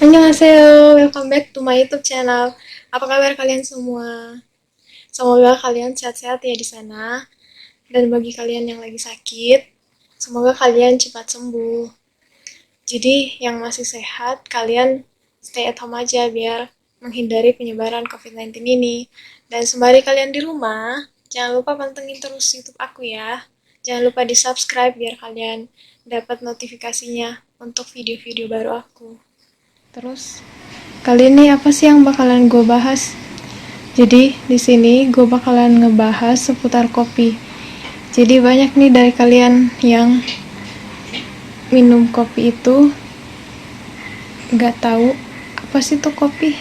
Annyeonghaseyo, welcome back to my YouTube channel. Apa kabar kalian semua? Semoga kalian sehat-sehat ya di sana. Dan bagi kalian yang lagi sakit, semoga kalian cepat sembuh. Jadi yang masih sehat, kalian stay at home aja biar menghindari penyebaran COVID-19 ini. Dan sembari kalian di rumah, jangan lupa pantengin terus YouTube aku ya. Jangan lupa di subscribe biar kalian dapat notifikasinya untuk video-video baru aku. Terus, kali ini apa sih yang bakalan gue bahas? Jadi, di sini gue bakalan ngebahas seputar kopi. Jadi, banyak nih dari kalian yang minum kopi itu nggak tahu apa sih tuh kopi,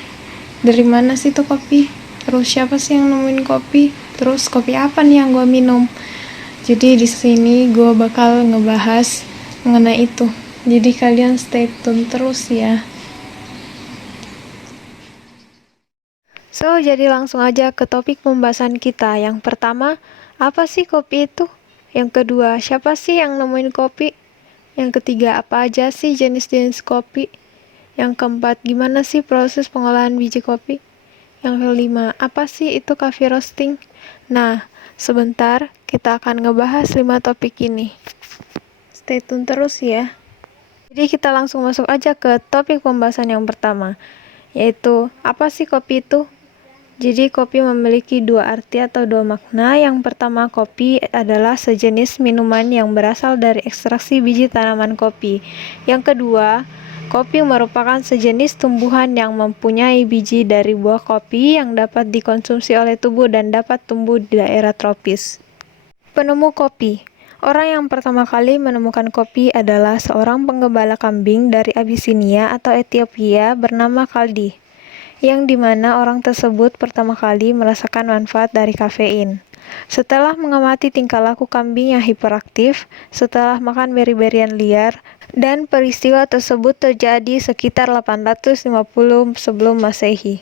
dari mana sih tuh kopi, terus siapa sih yang nemuin kopi, terus kopi apa nih yang gue minum. Jadi di sini gue bakal ngebahas mengenai itu. Jadi kalian stay tune terus ya. Jadi langsung aja ke topik pembahasan kita. Yang pertama, apa sih kopi itu? Yang kedua, siapa sih yang nemuin kopi? Yang ketiga, apa aja sih jenis-jenis kopi? Yang keempat, gimana sih proses pengolahan biji kopi? Yang kelima, apa sih itu coffee roasting? Nah, sebentar kita akan ngebahas 5 topik ini. Stay tune terus ya. Jadi kita langsung masuk aja ke topik pembahasan yang pertama, yaitu apa sih kopi itu? Jadi kopi memiliki dua arti atau dua makna. Yang pertama, kopi adalah sejenis minuman yang berasal dari ekstraksi biji tanaman kopi. Yang kedua, kopi merupakan sejenis tumbuhan yang mempunyai biji dari buah kopi yang dapat dikonsumsi oleh tubuh dan dapat tumbuh di daerah tropis. Penemu kopi. Orang yang pertama kali menemukan kopi adalah seorang penggembala kambing dari Abyssinia atau Ethiopia bernama Kaldi, yang dimana orang tersebut pertama kali merasakan manfaat dari kafein. Setelah mengamati tingkah laku kambing yang hiperaktif setelah makan beri-berian liar, dan peristiwa tersebut terjadi sekitar 850 sebelum Masehi.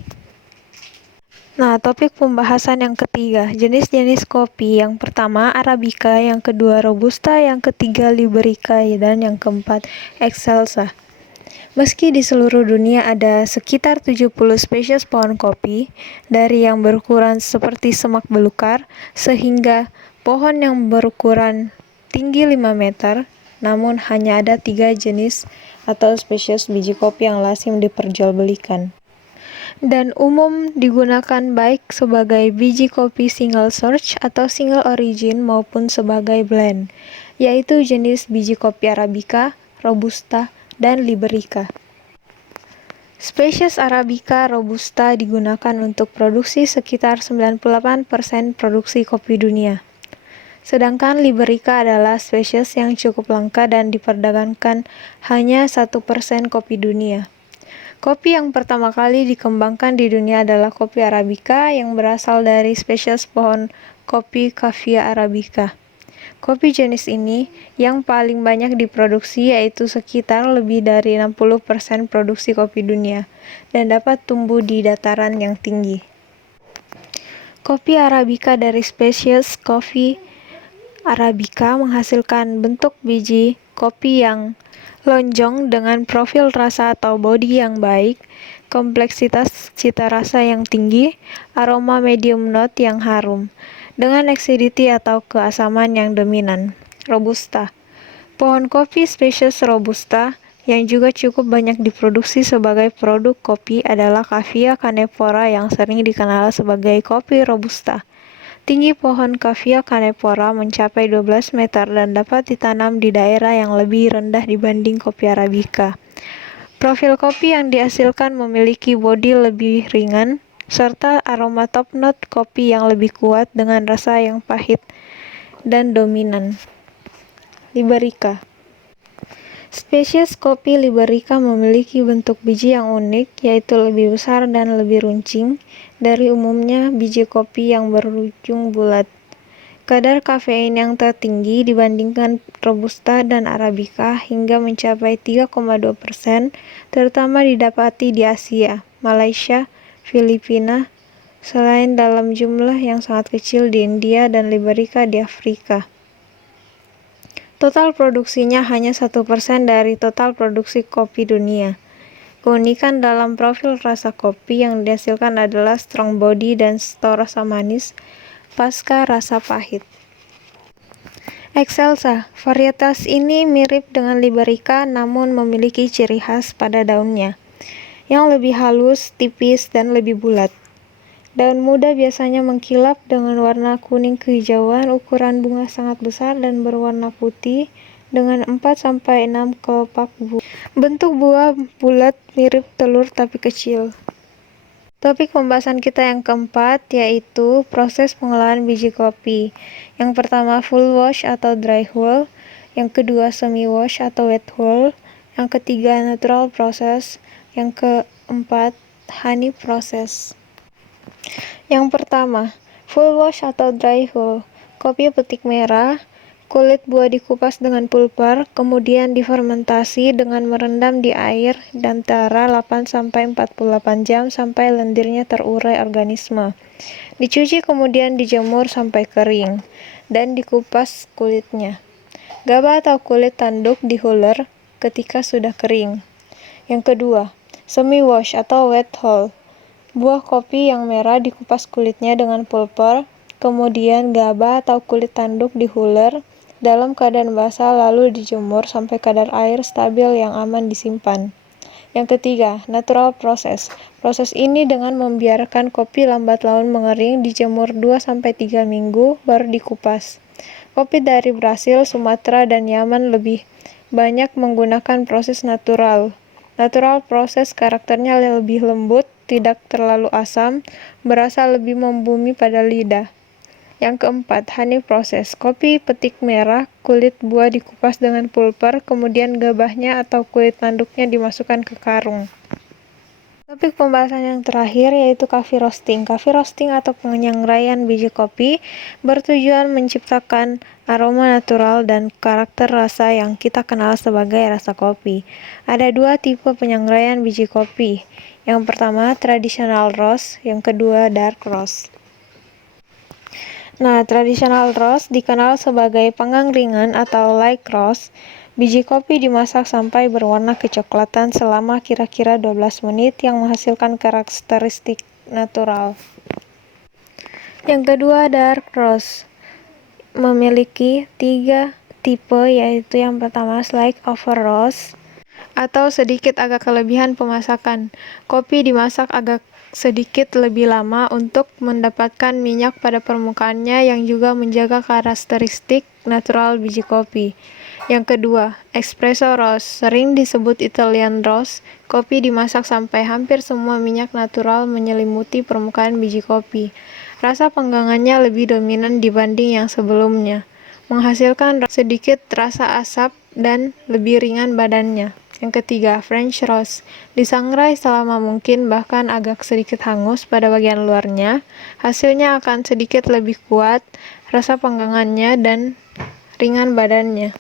Nah, topik pembahasan yang ketiga, jenis-jenis kopi. Yang pertama, Arabica, yang kedua, Robusta, yang ketiga, Liberica, dan yang keempat, Excelsa. Meski di seluruh dunia ada sekitar 70 spesies pohon kopi, dari yang berukuran seperti semak belukar, sehingga pohon yang berukuran tinggi 5 meter, namun hanya ada 3 jenis atau spesies biji kopi yang lazim diperjualbelikan dan umum digunakan baik sebagai biji kopi single source atau single origin maupun sebagai blend, yaitu jenis biji kopi Arabica, Robusta, dan Liberica. Spesies Arabica Robusta digunakan untuk produksi sekitar 98% produksi kopi dunia. Sedangkan Liberica adalah spesies yang cukup langka dan diperdagangkan hanya 1% kopi dunia. Kopi yang pertama kali dikembangkan di dunia adalah kopi Arabica yang berasal dari spesies pohon kopi Cavia arabica. Kopi jenis ini yang paling banyak diproduksi yaitu sekitar lebih dari 60% produksi kopi dunia dan dapat tumbuh di dataran yang tinggi. Kopi Arabica dari spesies kopi Arabica menghasilkan bentuk biji kopi yang lonjong dengan profil rasa atau bodi yang baik, kompleksitas cita rasa yang tinggi, aroma medium note yang harum, dengan acidity atau keasaman yang dominan. Robusta. Pohon kopi spesies Robusta yang juga cukup banyak diproduksi sebagai produk kopi adalah Cavia canefora yang sering dikenal sebagai kopi Robusta. Tinggi pohon Cavia canefora mencapai 12 meter dan dapat ditanam di daerah yang lebih rendah dibanding kopi Arabica. Profil kopi yang dihasilkan memiliki bodi lebih ringan, serta aroma top note kopi yang lebih kuat dengan rasa yang pahit dan dominan. Liberica. Spesies kopi Liberica memiliki bentuk biji yang unik, yaitu lebih besar dan lebih runcing dari umumnya biji kopi yang berujung bulat. Kadar kafein yang tertinggi dibandingkan Robusta dan Arabica hingga mencapai 3,2%, terutama didapati di Asia, Malaysia, Filipina, selain dalam jumlah yang sangat kecil di India dan Liberica di Afrika. Total produksinya hanya 1% dari total produksi kopi dunia. Keunikan dalam profil rasa kopi yang dihasilkan adalah strong body dan rasa manis pasca rasa pahit. Excelsa, varietas ini mirip dengan Liberica namun memiliki ciri khas pada daunnya, yang lebih halus, tipis, dan lebih bulat. Daun muda biasanya mengkilap dengan warna kuning kehijauan, ukuran bunga sangat besar dan berwarna putih, dengan 4-6 kelopak buah. Bentuk buah bulat mirip telur tapi kecil. Topik pembahasan kita yang keempat yaitu proses pengolahan biji kopi. Yang pertama full wash atau dry hull, yang kedua semi wash atau wet hull, yang ketiga natural process, yang keempat honey process. Yang pertama, full wash atau dry hull. Kopi petik merah, kulit buah dikupas dengan pulper, kemudian difermentasi dengan merendam di air dan antara 8-48 jam sampai lendirnya terurai organisme. Dicuci kemudian dijemur sampai kering, dan dikupas kulitnya. Gabah atau kulit tanduk dihuller ketika sudah kering. Yang kedua, semi wash atau wet hull. Buah kopi yang merah dikupas kulitnya dengan pulper, kemudian gabah atau kulit tanduk dihuller dalam keadaan basah lalu dijemur sampai kadar air stabil yang aman disimpan. Yang ketiga, natural process. Proses ini dengan membiarkan kopi lambat laun mengering, dijemur 2-3 minggu, baru dikupas. Kopi dari Brasil, Sumatera, dan Yaman lebih banyak menggunakan proses natural. Natural process karakternya lebih lembut, tidak terlalu asam, berasa lebih membumi pada lidah. Yang keempat, honey process. Kopi petik merah, kulit buah dikupas dengan pulper, kemudian gabahnya atau kulit tanduknya dimasukkan ke karung. Topik pembahasan yang terakhir yaitu coffee roasting. Coffee roasting atau penyangraian biji kopi bertujuan menciptakan aroma natural dan karakter rasa yang kita kenal sebagai rasa kopi. Ada dua tipe penyangraian biji kopi. Yang pertama, traditional roast, yang kedua, dark roast. Nah, traditional roast dikenal sebagai panggang ringan atau light roast. Biji kopi dimasak sampai berwarna kecoklatan selama kira-kira 12 menit yang menghasilkan karakteristik natural. Yang kedua, dark roast. Memiliki 3 tipe, yaitu yang pertama slight over roast atau sedikit agak kelebihan pemasakan. Kopi dimasak agak sedikit lebih lama untuk mendapatkan minyak pada permukaannya yang juga menjaga karakteristik natural biji kopi. Yang kedua, espresso roast, sering disebut Italian roast. Kopi dimasak sampai hampir semua minyak natural menyelimuti permukaan biji kopi. Rasa panggangannya lebih dominan dibanding yang sebelumnya, menghasilkan sedikit rasa asap dan lebih ringan badannya. Yang ketiga, French roast, disangrai selama mungkin bahkan agak sedikit hangus pada bagian luarnya. Hasilnya akan sedikit lebih kuat, rasa panggangannya dan ringan badannya.